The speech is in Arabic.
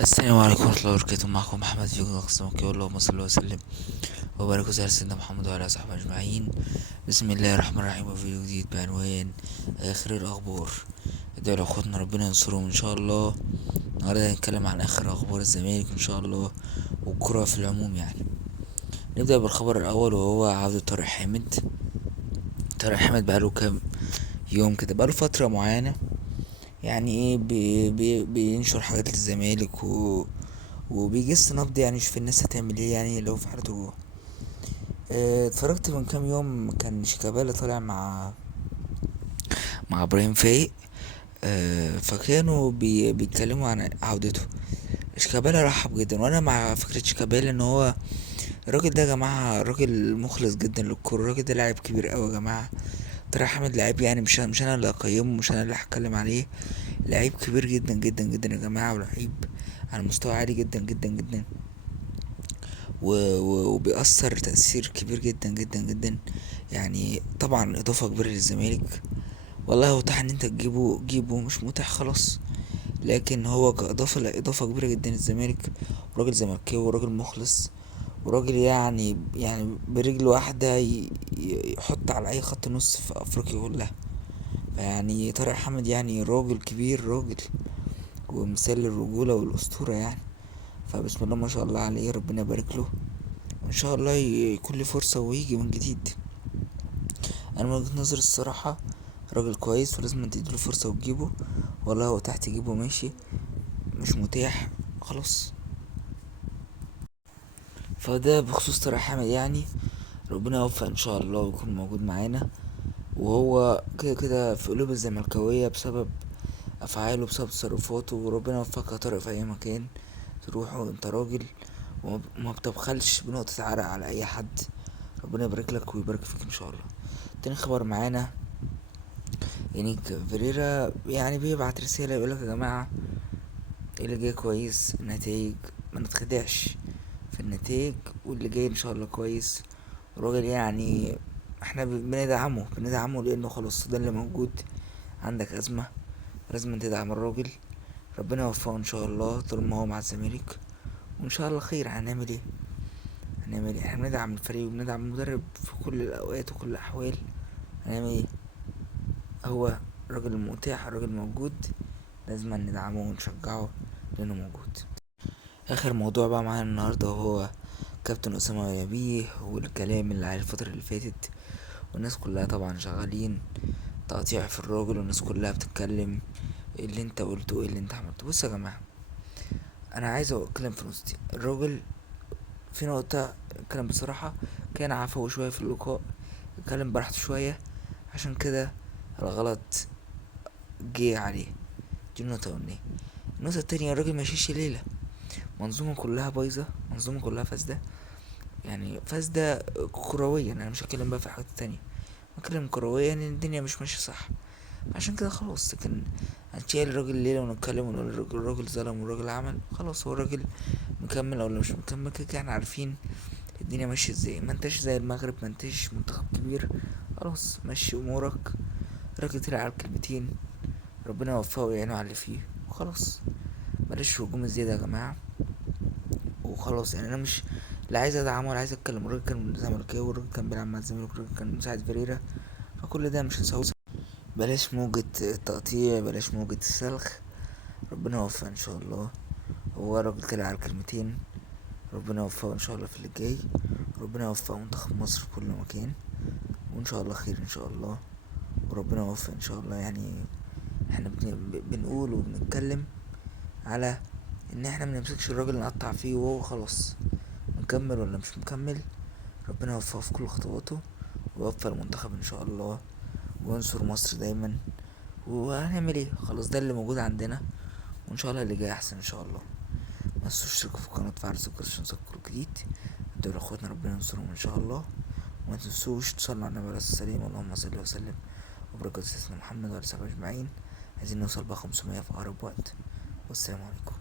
السلام عليكم ورحمة الله وبركاته. معكم محمد في قسمك، اللهم صل وسلم وبارك وسلم على سيدنا محمد وعلى آله وصحبه أجمعين. بسم الله الرحمن الرحيم. وفيديو جديد بعنوان آخر الأخبار. ادعوا لأخواتنا ربنا ينصرهم إن شاء الله. النهاردة هنتكلم عن آخر أخبار الزمالك إن شاء الله والكرة في العموم يعني. نبدأ بالخبر الأول وهو عودة طارق حامد. طارق حامد بقاله كام يوم كده، بقاله فترة معينة يعني ايه بينشر حاجات للزمالك وبيجس نبض، يعني يشوف الناس هتعمل ايه يعني لو في حالة رجوع. اتفرجت من كام يوم كان شيكابالا طالع مع ابراهيم فايق. فكانوا بيتكلموا عن عودته. شيكابالا رحب جدا، وانا مع فكرة شيكابالا ان هو الراجل ده يا جماعة راجل مخلص جدا للكورة. الراجل ده لاعب كبير قوي يا جماعة. طارق حامد لعيب، يعني مش انا اللي اقيمه، مش انا اللي هتكلم عليه. لعيب كبير جدا جدا جدا يا جماعة، ولعيب على مستوى عالي جدا جدا جدا، وبيأثر تأثير كبير جدا جدا جدا. يعني طبعا إضافة كبيرة للزمالك. والله هو متاح إن أنت تجيبه، جيبه، مش متاح خلاص. لكن هو كإضافة، لا، إضافة كبيرة جدا للزمالك. وراجل زملكاوي وراجل مخلص، وراجل يعني برجل واحدة يحط على أي خط نص في أفريقيا كلها. فيعني طارق حامد يعني راجل كبير، راجل ومثال للرجولة والأسطورة يعني. فبسم الله ما شاء الله عليه، ربنا يبارك له، وإن شاء الله يكون له فرصة ويجي من جديد. أنا من وجهة نظري الصراحة راجل كويس ولازم تديله فرصة وتجيبه. والله هو تحت تجيبه ماشي، مش متاح خلاص. فده بخصوص طارق حامد يعني. ربنا يوفق إن شاء الله ويكون موجود معانا. وهو كده كده في قلوب الزملكاوية بسبب أفعاله، بسبب تصرفاته. وربنا يوفقك يا طارق في أي مكان تروحه. أنت راجل وما بتبخلش بنقطة عرق على أي حد. ربنا يبارك لك ويبارك فيك إن شاء الله. تاني خبر معانا، يانيك فيريرا يعني بيبعت رسالة يقولك يا جماعة اللي جاي كويس، النتائج ما نتخدعش في النتائج، واللي جاي ان شاء الله كويس. الراجل يعني احنا بندعمه لانه خلاص ده اللي موجود. عندك ازمة، لازم تدعم الراجل. ربنا يوفقه ان شاء الله طول ما هو مع الزمالك، وان شاء الله خير. هنعمل ايه؟ احنا بندعم الفريق وبندعم المدرب في كل الاوقات وكل الاحوال. هنعمل ايه؟ هو راجل متاح، راجل موجود، لازم ندعمه ونشجعه لانه موجود. اخر موضوع بقى معانا النهارده وهو كابتن اسامه يبيه والكلام اللي على الفتره اللي فاتت. والناس كلها طبعا شغالين تقطيع في الراجل، والناس كلها بتتكلم ايه اللي انت قلته، ايه اللي انت عملته. بص يا جماعه، انا عايز اتكلم في نقطتين. الراجل في نقطه اتكلم بصراحه، كان عفوي شويه في اللقاء، اتكلم براحته شويه، عشان كده الغلط جه عليه. دي النقطه الاولانيه. النقطه التانية، الراجل ماشيش ليله. منظومة كلها بايظة، منظومة كلها فاسدة. يعني فاسدة كرويا، انا مش هتكلم بقى في حاجات تانية، بتكلم كرويا ان الدنيا مش ماشية صح. عشان كده خلاص. لكن هنشيل الراجل الليلة ونتكلم ونقول الراجل ظلم والراجل عمل، خلاص هو الراجل مكمل او مش مكمل كده كده احنا عارفين الدنيا ماشية ازاي. ما انتش زي المغرب، ما انتش منتخب كبير، خلاص مشي امورك. الراجل طلع على الكلمتين، ربنا يوفقه ويعينه على اللي فيه وخلاص. بلاش هجوم الزيادة يا جماعة وخلاص. يعني انا مش لا عايز ادعمه ولا عايز اتكلم. الراجل كان زملكاوي، والراجل كان بيلعب مع الزمالك، والراجل كان مساعد فيريرا، فكل ده مش هنساهوش. بلاش موجة التقطيع، بلاش موجة السلخ. ربنا يوفق ان شاء الله. هو راجل طلع على الكلمتين، ربنا يوفقه ان شاء الله في اللي جاي. ربنا يوفق منتخب مصر في كل مكان، وان شاء الله خير ان شاء الله. وربنا يوفق ان شاء الله يعني. احنا بنقول وبنتكلم على ان احنا منمسكش الراجل نقطع فيه وهو خلاص مكمل ولا مش مكمل. ربنا يوفقه في كل خطواته، ويوفق المنتخب ان شاء الله، وينصر مصر دايما. وهنعمل ايه؟ خلاص ده اللي موجود عندنا، وان شاء الله اللي جاي احسن ان شاء الله. ما تنسوش تشتركوا في القناه وتفعلوا الجرس عشان يوصلكوا جديد. دول اخواتنا ربنا ينصرهم ان شاء الله. وما تنسوش تصلوا على النبي عليه الصلاه والسلام، اللهم صل وسلم وبارك على سيدنا محمد وعلى صحبه اجمعين. عايزين نوصل بقى 500 في اقرب وقت. والسلام عليكم.